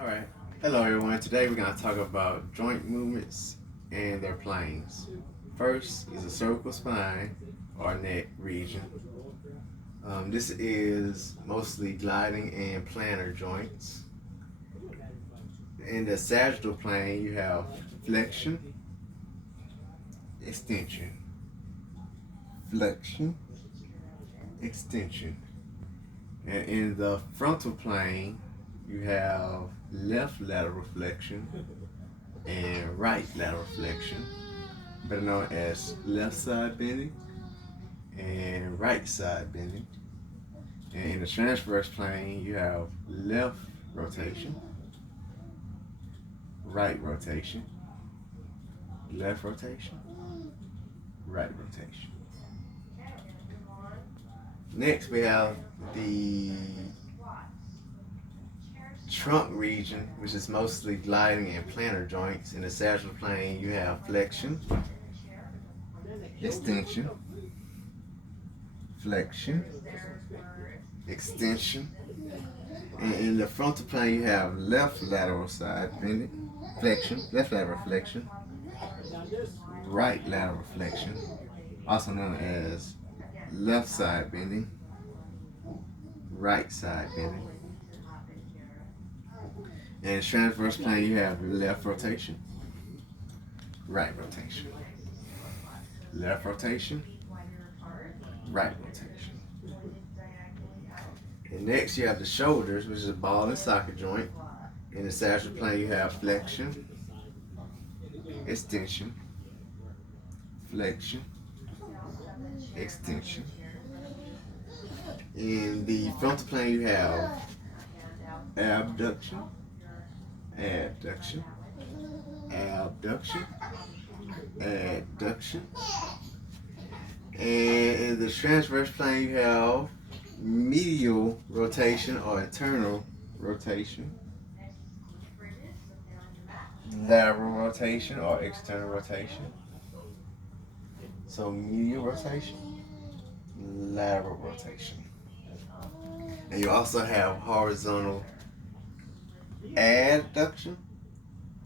Alright, hello everyone. Today we're going to talk about joint movements and their planes. First is a cervical spine or neck region. This is mostly gliding and plantar joints. In the sagittal plane, you have flexion, extension, flexion, extension. And in the frontal plane, you have left lateral flexion and right lateral flexion, better known as left side bending and right side bending. And in the transverse plane, you have left rotation, right rotation, left rotation, right rotation. Next, we have the trunk region, which is mostly gliding and plantar joints. In the sagittal plane, you have flexion, extension, flexion, extension. And in the frontal plane, you have left lateral side bending, flexion, left lateral flexion, right lateral flexion, also known as left side bending, right side bending. And in the transverse plane, you have left rotation, right rotation, left rotation, right rotation. And next, you have the shoulders, which is a ball and socket joint. In the sagittal plane, you have flexion, extension, flexion, extension. In the frontal plane, you have abduction, adduction, abduction, adduction. And in the transverse plane, you have medial rotation or internal rotation, lateral rotation or external rotation. So medial rotation, lateral rotation. And you also have horizontal adduction,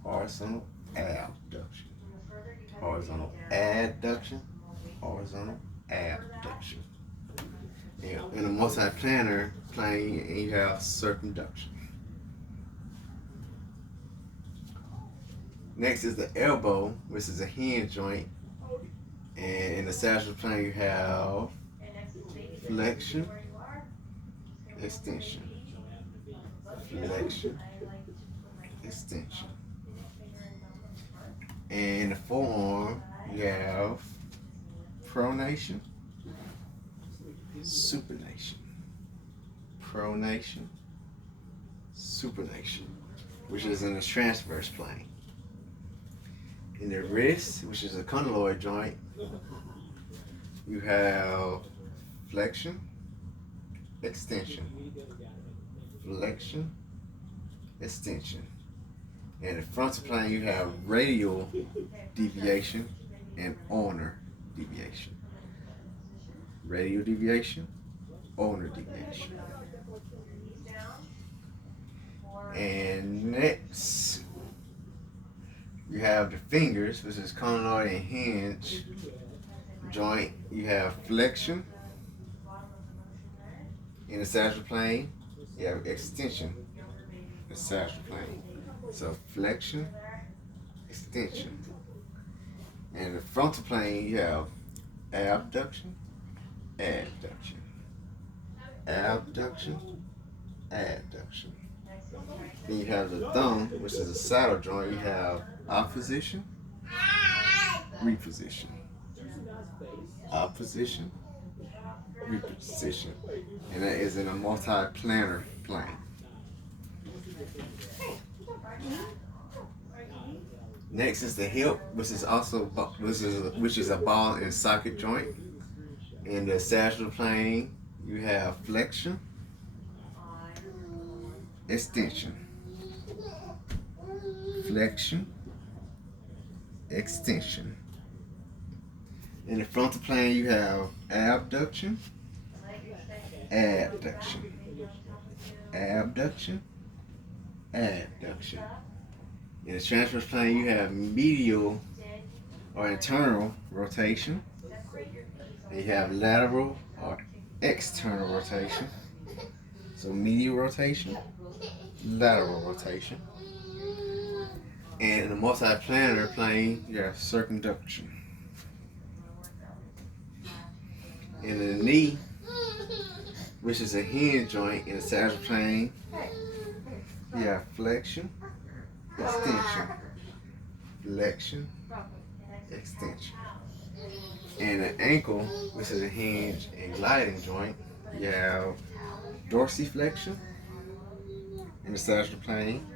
horizontal abduction, horizontal adduction, horizontal abduction. In a multiplanar plane, you have circumduction. Next is the elbow, which is a hinge joint. And in the sagittal plane, you have flexion, extension, flexion, extension. And in the forearm, you have pronation, supination, pronation, supination, which is in the transverse plane. In the wrist, which is a condyloid joint, you have flexion, extension, flexion, extension. In the frontal plane, you have radial deviation and ulnar deviation. Radial deviation, ulnar deviation. And next, you have the fingers, which is conoid and hinge joint. You have flexion. In the sagittal plane, you have extension in the sagittal plane. So flexion, extension. And in the frontal plane, you have abduction, adduction, abduction, adduction. Then you have the thumb, which is a saddle joint. You have opposition, reposition, opposition, reposition. And that is in a multiplanar plane. Next is the hip, which is a ball and socket joint. In the sagittal plane, you have flexion, extension, flexion, extension. In the frontal plane, you have abduction, adduction, abduction, adduction. In the transverse plane, you have medial or internal rotation. And you have lateral or external rotation. So medial rotation, lateral rotation. And in the multiplanar plane, you have circumduction. In the knee, which is a hinge joint in the sagittal plane, you have flexion, extension, flexion, extension. And the ankle, which is a hinge and gliding joint, you have dorsiflexion in the sagittal plane,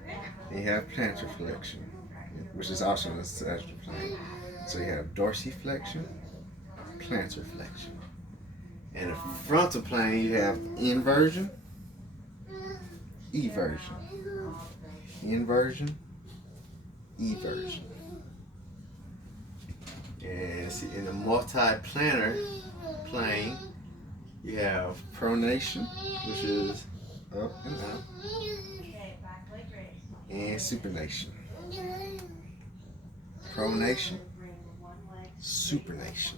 and you have plantar flexion, which is also in the sagittal plane. So you have dorsiflexion, plantar flexion. In the frontal plane, you have inversion, eversion, inversion, eversion. And see, in the multiplanar plane, you have pronation, which is up and out, and supination. Pronation, supination.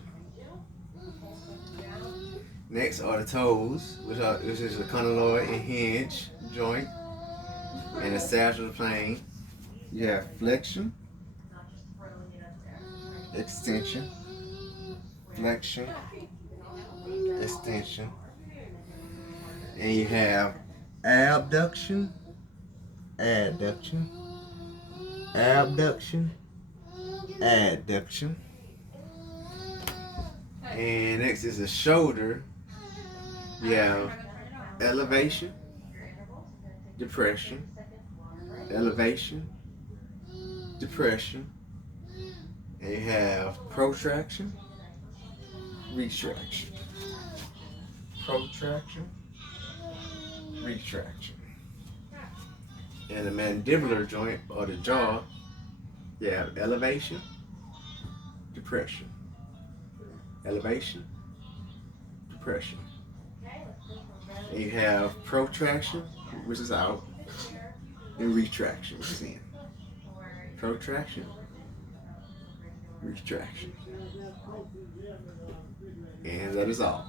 Next are the toes, which is the condyloid and hinge joint. In the sagittal plane, you have flexion, extension, flexion, extension, and you have abduction, adduction, abduction, adduction. And next is the shoulder. You have elevation, depression, elevation, depression, and you have protraction, retraction, protraction, retraction. And the mandibular joint or the jaw, you have elevation, depression, elevation, depression. And you have protraction, which is out, and retraction, which is in. Protraction, retraction. And that is all.